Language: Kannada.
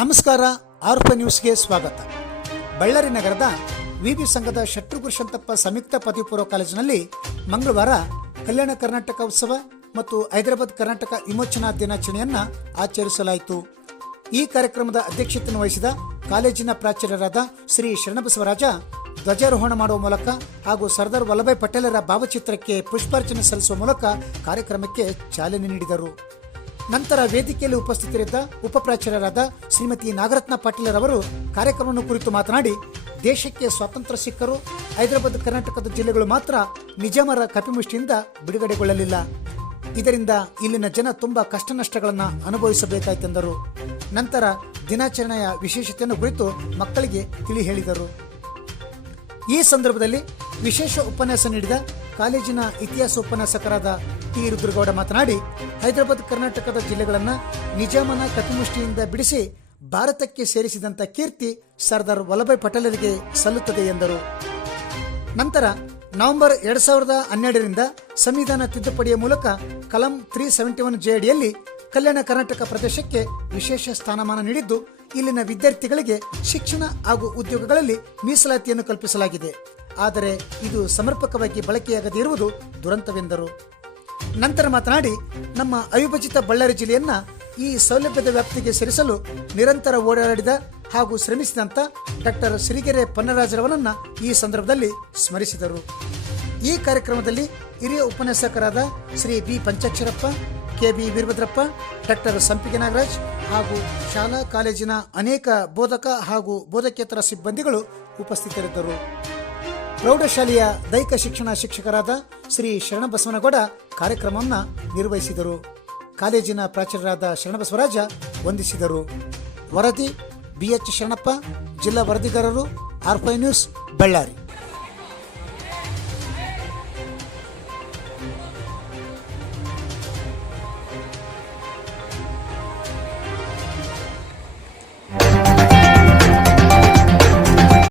ನಮಸ್ಕಾರ. ಆರ್ಫ ನ್ಯೂಸ್ಗೆ ಸ್ವಾಗತ. ಬಳ್ಳಾರಿ ನಗರದ ವಿವಿ ಸಂಘದ ಶೆಟ್ರು ಗುರುಶಂತಪ್ಪ ಸಂಯುಕ್ತ ಪದವಿ ಪೂರ್ವ ಕಾಲೇಜಿನಲ್ಲಿ ಮಂಗಳವಾರ ಕಲ್ಯಾಣ ಕರ್ನಾಟಕ ಉತ್ಸವ ಮತ್ತು ಹೈದರಾಬಾದ್ ಕರ್ನಾಟಕ ವಿಮೋಚನಾ ದಿನಾಚರಣೆಯನ್ನು ಆಚರಿಸಲಾಯಿತು. ಈ ಕಾರ್ಯಕ್ರಮದ ಅಧ್ಯಕ್ಷತೆಯನ್ನು ವಹಿಸಿದ ಕಾಲೇಜಿನ ಪ್ರಾಚಾರ್ಯರಾದ ಶ್ರೀ ಶರಣಬಸವರಾಜ ಧ್ವಜಾರೋಹಣ ಮಾಡುವ ಮೂಲಕ ಹಾಗೂ ಸರ್ದಾರ್ ವಲ್ಲಭಾಯ್ ಪಟೇಲರ ಭಾವಚಿತ್ರಕ್ಕೆ ಪುಷ್ಪಾರ್ಚನೆ ಸಲ್ಲಿಸುವ ಮೂಲಕ ಕಾರ್ಯಕ್ರಮಕ್ಕೆ ಚಾಲನೆ ನೀಡಿದರು. ನಂತರ ವೇದಿಕೆಯಲ್ಲಿ ಉಪಸ್ಥಿತರಿದ್ದ ಉಪಪ್ರಾಚಾರ್ಯರಾದ ಶ್ರೀಮತಿ ನಾಗರತ್ನ ಪಾಟೀಲರವರು ಕಾರ್ಯಕ್ರಮವನ್ನು ಕುರಿತು ಮಾತನಾಡಿ, ದೇಶಕ್ಕೆ ಸ್ವಾತಂತ್ರ್ಯ ಸಿಕ್ಕರೂ ಹೈದರಾಬಾದ್ ಕರ್ನಾಟಕದ ಜಿಲ್ಲೆಗಳು ಮಾತ್ರ ನಿಜಾಮರ ಕಪಿಮುಷ್ಟಿಯಿಂದ ಬಿಡುಗಡೆಗೊಳ್ಳಲಿಲ್ಲ. ಇದರಿಂದ ಇಲ್ಲಿನ ಜನ ತುಂಬಾ ಕಷ್ಟ ನಷ್ಟಗಳನ್ನು ಅನುಭವಿಸಬೇಕಾಯಿತೆಂದರು. ನಂತರ ದಿನಾಚರಣೆಯ ವಿಶೇಷತೆಯನ್ನು ಕುರಿತು ಮಕ್ಕಳಿಗೆ ತಿಳಿ ಹೇಳಿದರು. ಈ ಸಂದರ್ಭದಲ್ಲಿ ವಿಶೇಷ ಉಪನ್ಯಾಸ ನೀಡಿದ ಕಾಲೇಜಿನ ಇತಿಹಾಸ ಉಪನ್ಯಾಸಕರಾದ ಟಿ ರುದ್ರಗೌಡ ಮಾತನಾಡಿ, ಹೈದರಾಬಾದ್ ಕರ್ನಾಟಕದ ಜಿಲ್ಲೆಗಳನ್ನು ನಿಜಾಮನ ಕಪಿಮುಷ್ಟಿಯಿಂದ ಬಿಡಿಸಿ ಭಾರತಕ್ಕೆ ಸೇರಿಸಿದಂಥ ಕೀರ್ತಿ ಸರ್ದಾರ್ ವಲ್ಲಭಾಯ್ ಪಟೇಲರಿಗೆ ಸಲ್ಲುತ್ತದೆ ಎಂದರು. ನಂತರ ನವೆಂಬರ್ 2012ರಿಂದ ಸಂವಿಧಾನ ತಿದ್ದುಪಡಿಯ ಮೂಲಕ ಕಲಂ 371 ಅಡಿಯಲ್ಲಿ ಕಲ್ಯಾಣ ಕರ್ನಾಟಕ ಪ್ರದೇಶಕ್ಕೆ ವಿಶೇಷ ಸ್ಥಾನಮಾನ ನೀಡಿದ್ದು, ಇಲ್ಲಿನ ವಿದ್ಯಾರ್ಥಿಗಳಿಗೆ ಶಿಕ್ಷಣ ಹಾಗೂ ಉದ್ಯೋಗಗಳಲ್ಲಿ ಮೀಸಲಾತಿಯನ್ನು ಕಲ್ಪಿಸಲಾಗಿದೆ. ಆದರೆ ಇದು ಸಮರ್ಪಕವಾಗಿ ಬಳಕೆಯಾಗದೇ ಇರುವುದು ದುರಂತವೆಂದರು. ನಂತರ ಮಾತನಾಡಿ, ನಮ್ಮ ಅವಿಭಜಿತ ಬಳ್ಳಾರಿ ಜಿಲ್ಲೆಯನ್ನ ಈ ಸೌಲಭ್ಯದ ವ್ಯಾಪ್ತಿಗೆ ಸೇರಿಸಲು ನಿರಂತರ ಓಡಾಡಿದ ಹಾಗೂ ಶ್ರಮಿಸಿದಂಥ ಡಾಕ್ಟರ್ ಸಿರಿಗೆರೆ ಪನ್ನರಾಜರವರನ್ನ ಈ ಸಂದರ್ಭದಲ್ಲಿ ಸ್ಮರಿಸಿದರು. ಈ ಕಾರ್ಯಕ್ರಮದಲ್ಲಿ ಹಿರಿಯ ಉಪನ್ಯಾಸಕರಾದ Shri B Panchaksharappa, K B Veerabhadrappa, doctor ಸಂಪಿಗೆ ನಾಗರಾಜ್ ಹಾಗೂ ಶಾಲಾ ಕಾಲೇಜಿನ ಅನೇಕ ಬೋಧಕ ಹಾಗೂ ಬೋಧಕೇತರ ಸಿಬ್ಬಂದಿಗಳು ಉಪಸ್ಥಿತರಿದ್ದರು. ಪ್ರೌಢಶಾಲೆಯ ದೈಹಿಕ ಶಿಕ್ಷಣ ಶಿಕ್ಷಕರಾದ ಶ್ರೀ ಶರಣಬಸವನಗೌಡ ಕಾರ್ಯಕ್ರಮವನ್ನು ನಿರ್ವಹಿಸಿದರು. ಕಾಲೇಜಿನ ಪ್ರಾಚಾರ್ಯರಾದ ಶರಣಬಸವರಾಜ ವಂದಿಸಿದರು. ವರದಿ BH ಶರಣಪ್ಪ, ಜಿಲ್ಲಾ ವರದಿಗಾರರು, ಆರ್ಫ ನ್ಯೂಸ್, ಬಳ್ಳಾರಿ.